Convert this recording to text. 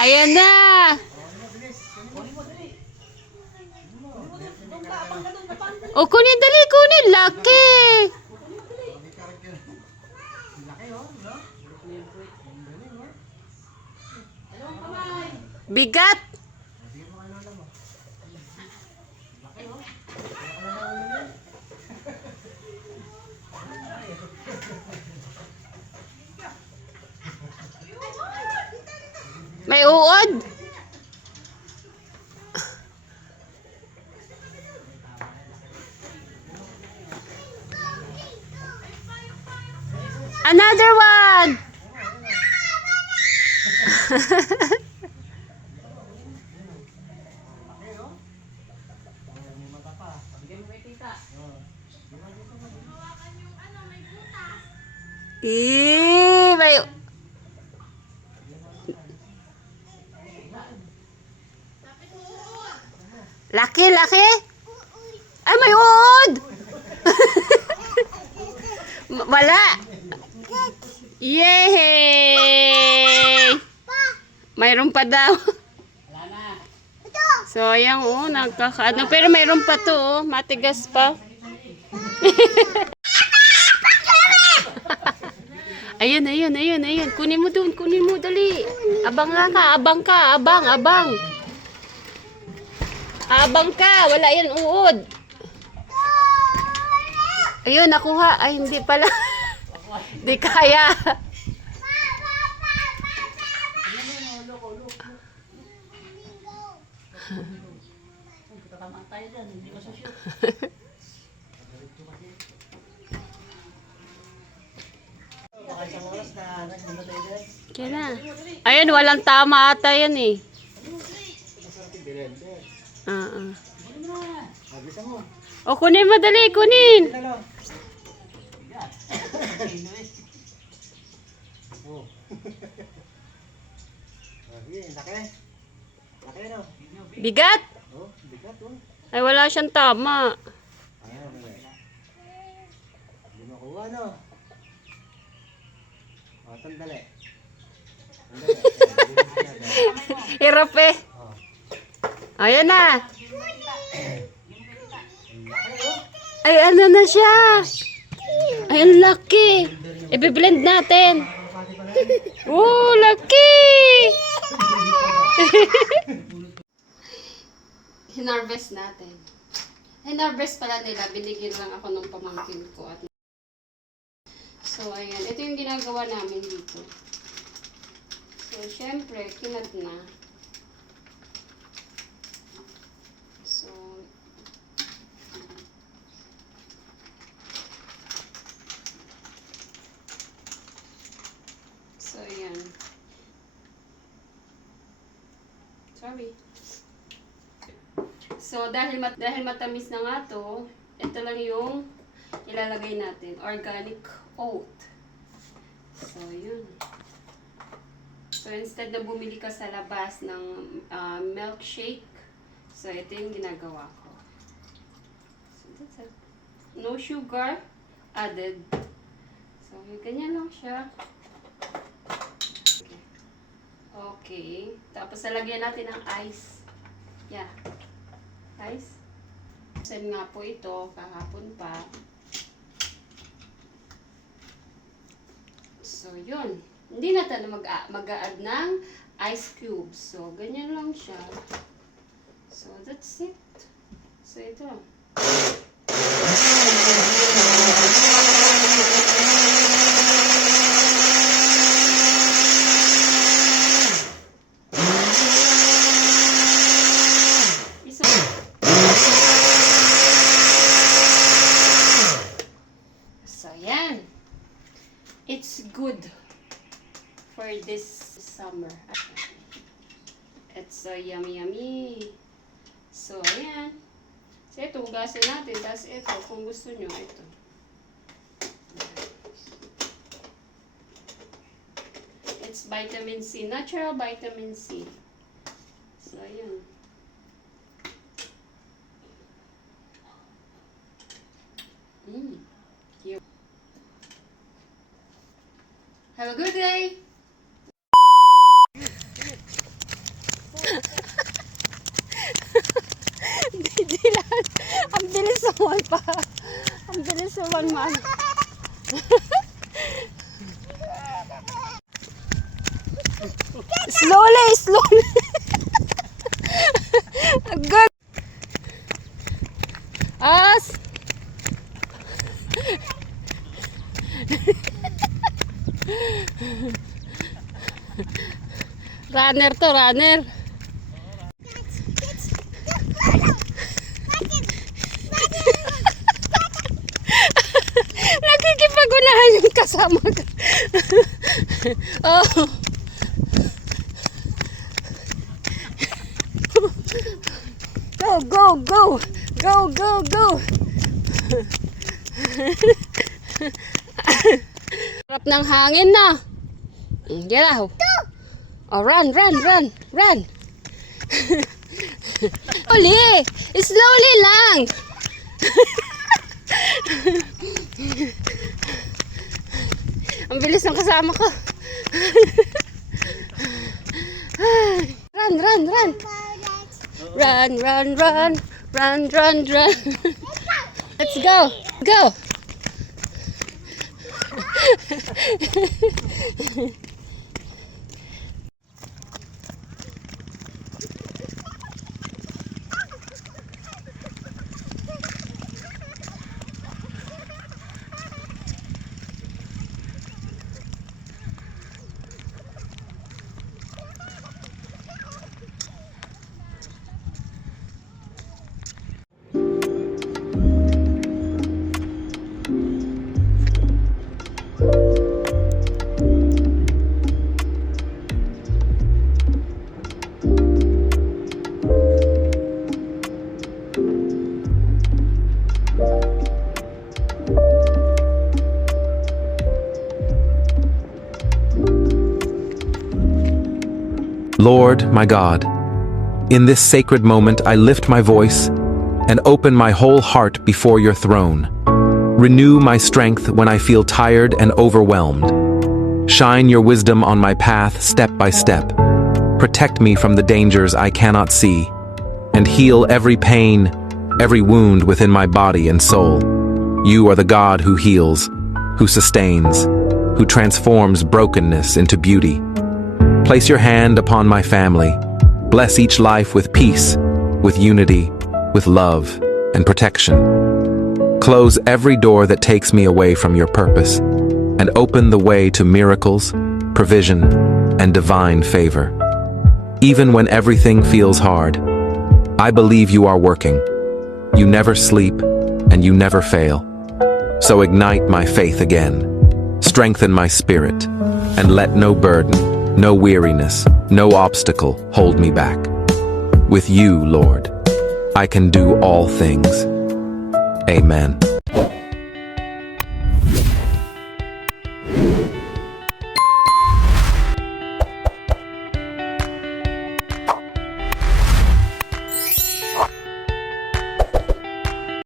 Ayan na. O, kunin, dali, kunin. Laki. Bigat. May uod. Another one. May laki, laki. Ay, may uod. Wala. Yay! Mayroon pa daw. So, ayan, nagkakaano. Pero mayroon pa to, matigas pa. Ayun. Kunin mo dun, dali. Abang ka. Abang ka, wala yan uod. Ayun, nakuha. Ay, hindi pala. Hindi kaya. Kaya. Ayun, walang tama ata yan eh. O, kunin mo, dali, kunin. Bigat? Ay, wala siyang tama. Hirap eh. Ayan na. Ay, ano na siya? Ay, ang laki. I-blend natin. Oh, laki. Hinarvest natin. Hinarvest pala nila. Binigyan lang ako ng pamangkin ko. So, ayan. Ito yung ginagawa namin dito. So, syempre, kinat na. So, ayan. Sorry. So, dahil matamis na nga to, ito lang yung ilalagay natin. Organic oat. So, yun. So, instead na bumili ka sa labas ng milkshake, so, ito yung ginagawa ko. So, that's it. No sugar added. So, ganyan lang siya. Okay. Tapos, lalagyan natin ng ice. Yeah. Ice. Send nga po ito, kahapon pa. So, yun. Hindi na tayo mag-a-add ng ice cubes. So, ganyan lang siya. So, that's it. So, ito. It's good for this summer. It's so yummy. So, ayan. So, ito, hugasin natin. Tapos, ito, kung gusto nyo, ito. It's vitamin C. Natural vitamin C. So, ayan. Cute. Have a good day! pa. Ang bilis naman man. Slowly, slowly. Good. As. Runner to, runner. Nakikipag-unahan yung kasama ko. Oh. Go, go, go. Go, go, go. Harap ng hangin na. Get out. Oh, run, run, run, run. Slowly. Slowly lang. Ang bilis ng kasama ko. Run, run, run. Run, run, run. Run, run, run. Let's go. Go. Lord, my God, in this sacred moment I lift my voice and open my whole heart before your throne. Renew my strength when I feel tired and overwhelmed. Shine your wisdom on my path step by step. Protect me from the dangers I cannot see, and heal every pain, every wound within my body and soul. You are the God who heals, who sustains, who transforms brokenness into beauty. Place your hand upon my family. Bless each life with peace, with unity, with love and protection. Close every door that takes me away from your purpose, and open the way to miracles, provision, and divine favor. Even when everything feels hard, I believe you are working. You never sleep, and you never fail. So ignite my faith again. Strengthen my spirit, and let no burden, no weariness, no obstacle hold me back. With you, Lord, I can do all things. Amen.